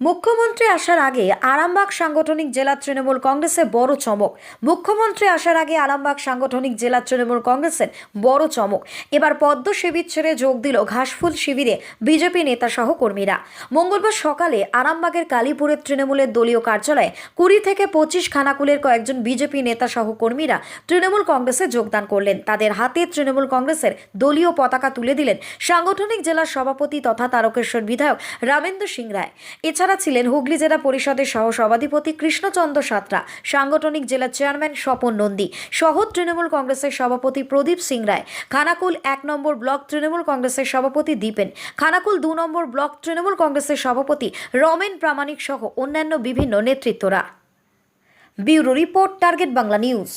মুখ্যমন্ত্রী আসার আগে আরামবাগ সাংগঠনিক জেলা তৃণমূল কংগ্রেসের বড় চমক। মুখ্যমন্ত্রী আসার আগে আরামবাগ সাংগঠনিক জেলা তৃণমূল কংগ্রেসের বড় চমক। এবার পদ্ম শিবির ছেড়ে যোগ দিল ঘাসফুল শিবিরে বিজেপি নেতা সহ কর্মীরা। মঙ্গলবার সকালে আরামবাগের কালীপুরের তৃণমূলের দলীয় কার্যালয়ে কুড়ি থেকে পঁচিশ খানাকুলের কয়েকজন বিজেপি নেতা সহ কর্মীরা তৃণমূল কংগ্রেসে যোগদান করলেন। তাদের হাতে তৃণমূল কংগ্রেসের দলীয় পতাকা তুলে দিলেন সাংগঠনিক জেলার সভাপতি তথা তারকেশ্বর বিধায়ক রামেন্দ্র সিং রায়। এছাড়া ছিলেন হুগলি জেলা পরিষদের সহ সভাধিপতি কৃষ্ণচন্দ্র সাতরা, সাংগঠনিক জেলা চেয়ারম্যান স্বপন নন্দী সহ তৃণমূল কংগ্রেসের সভাপতি প্রদীপ সিং রায়, খানাকুল এক নম্বর ব্লক তৃণমূল কংগ্রেসের সভাপতি দীপেন, খানাকুল দু নম্বর ব্লক তৃণমূল কংগ্রেসের সভাপতি রমেন প্রামাণিক সহ অন্যান্য বিভিন্ন নেতৃত্বরা। Bureau report, target Bangla news.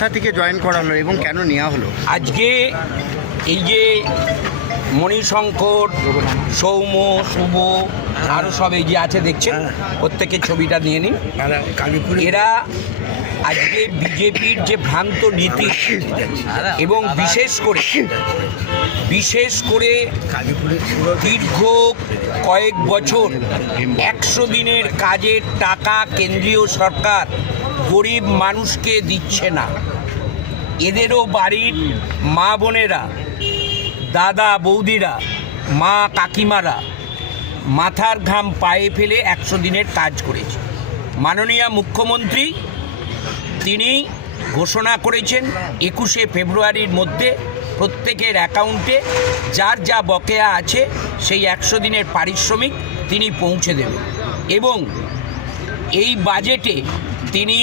কোথা থেকে জয়েন করালো এবং কেন নেওয়া হলো? আজকে এই যে মণিশঙ্কর সৌম্য শুভ আরও সব এই যে আছে দেখছেন প্রত্যেকে ছবিটা নিয়ে নিন। এরা আজকে বিজেপির যে ভ্রান্ত নীতি এবং বিশেষ করে বিশেষ করে দীর্ঘ কয়েক বছর একশো দিনের কাজের টাকা কেন্দ্রীয় সরকার গরিব মানুষকে দিচ্ছে না। এদেরও বাড়ির মা বোনেরা, দাদা বৌদিরা, মা কাকিমারা মাথার ঘাম পায়ে ফেলে একশো দিনের কাজ করেছে। মাননীয় মুখ্যমন্ত্রী, তিনি ঘোষণা করেছেন একুশে ফেব্রুয়ারির মধ্যে প্রত্যেকের অ্যাকাউন্টে যার যা বকেয়া আছে সেই একশো দিনের পারিশ্রমিক তিনি পৌঁছে দেবেন। এবং এই বাজেটে তিনি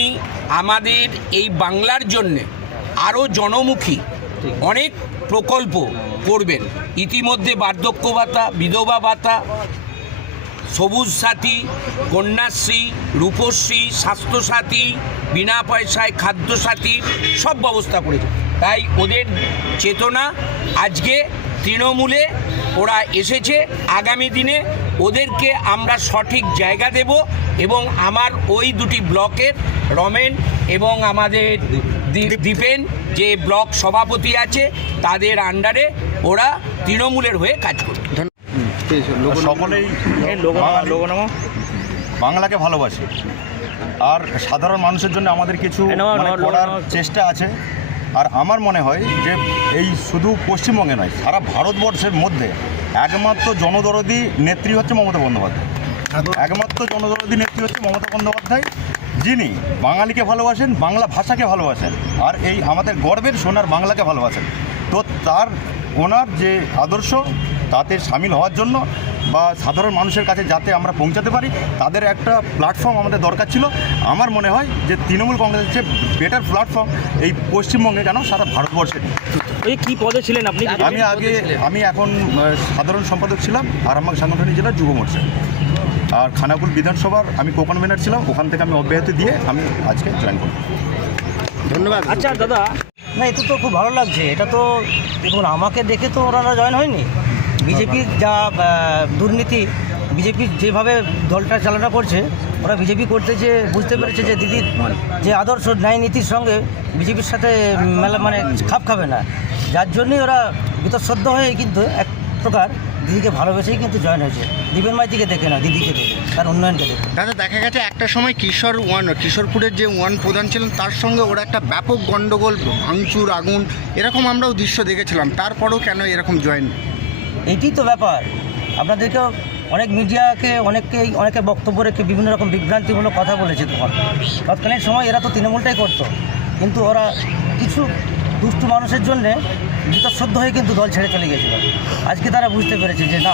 আমাদের এই বাংলার জন্যে আরও জনমুখী অনেক প্রকল্প করবেন। ইতিমধ্যে বার্ধক্য ভাতা, বিধবা ভাতা, সবুজ সাথী, কন্যাশ্রী, রূপশ্রী, স্বাস্থ্যসাথী, বিনা পয়সায় খাদ্যসাথী সব ব্যবস্থা করেছে। তাই ওদের চেতনা আজকে তৃণমূলে ওরা এসেছে। আগামী দিনে ওদেরকে আমরা সঠিক জায়গা দেব এবং আমার ওই দুটি ব্লকের রমেন এবং আমাদের দীপেন যে ব্লক সভাপতি আছে তাদের আন্ডারে ওরা তৃণমূলের হয়ে কাজ করবে। সকলেই বাংলাকে ভালোবাসে। আর সাধারণ মানুষের জন্য আমাদের কিছু মানে করার চেষ্টা আছে। আর আমার মনে হয় যে এই শুধু পশ্চিমবঙ্গে নয়, সারা ভারতবর্ষের মধ্যে একমাত্র জনদরদি নেত্রী হচ্ছে মমতা বন্দ্যোপাধ্যায়। একমাত্র জনদরদি নেত্রী হচ্ছে মমতা বন্দ্যোপাধ্যায়, যিনি বাঙালিকে ভালোবাসেন, বাংলা ভাষাকে ভালোবাসেন, আর এই আমাদের গর্বের সোনার বাংলাকে ভালোবাসেন। তো তার, ওনার যে আদর্শ, তাতে সামিল হওয়ার জন্য বা সাধারণ মানুষের কাছে যাতে আমরা পৌঁছাতে পারি তাদের একটা প্ল্যাটফর্ম আমাদের দরকার ছিল। আমার মনে হয় যে তৃণমূল কংগ্রেসের চেয়ে বেটার প্ল্যাটফর্ম এই পশ্চিমবঙ্গে কেন সারা ভারতবর্ষে। নেই। এই কি পদে ছিলেন আপনি? আমি আগে আমি এখন সাধারণ সম্পাদক ছিলাম আরামবাগ সাংগঠনিক জেলার যুব মোর্চা। আর খানাকুল বিধানসভার আমি কোকন কনভেনার ছিলাম ওখান থেকে আমি অব্যাহতি দিয়ে আমি আজকে জয়েন করব ধন্যবাদ। আচ্ছা দাদা। না এটা তো খুব ভালো লাগছে। এটা তো দেখুন আমাকে দেখে তো ওনারা জয়েন হয়নি। বিজেপির যা দুর্নীতি বিজেপির যেভাবে দলটা চালনা করছে, ওরা বিজেপি করতে যে বুঝতে পেরেছে যে দিদির যে আদর্শ ন্যায় নীতির সঙ্গে বিজেপির সাথে মেলা মানে খাপ খাবে না। যার জন্যই ওরা বিতঃসদ্য হয়ে কিন্তু এক প্রকার দিদিকে ভালোবেসেই কিন্তু জয়েন হয়েছে। দীপেন মাইতিকে দেখে না দিদিকে দেখে, তার উন্নয়নকে দেখে দাদা, দেখা গেছে একটা সময় কিশোর ওয়ান, কিশোরপুরের যে ওয়ান প্রধান ছিলেন, তার সঙ্গে ওরা একটা ব্যাপক গণ্ডগোল, ভাঙচুর, আগুন, এরকম আমরাও দৃশ্য দেখেছিলাম। তারপরেও কেন এরকম জয়েন? এইটি তো ব্যাপার। আপনাদেরকেও অনেক মিডিয়াকে অনেককেই অনেকে বক্তব্য রেখে বিভিন্ন রকম বিভ্রান্তিমূলক কথা বলেছে তখন তৎকালীন সময় এরা তো তৃণমূলটাই করতো। কিন্তু ওরা কিছু দুষ্টু মানুষের জন্যে বিতঃসদ্ধ হয়ে কিন্তু দল ছেড়ে চলে গেছিল আজকে তারা বুঝতে পেরেছে যে না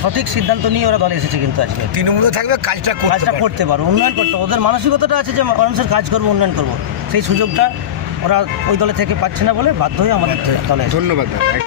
সঠিক সিদ্ধান্ত নিয়ে ওরা দলে এসেছে কিন্তু আজকে। তৃণমূলে থাকবে কাজটা কাজটা করতে পারো উন্নয়ন করতে ওদের মানসিকতাটা আছে যে মানুষের কাজ করব উন্নয়ন করব। সেই সুযোগটা ওরা ওই দলে থেকে পাচ্ছে না বলে বাধ্য হয়ে আমাদের দলে ধন্যবাদ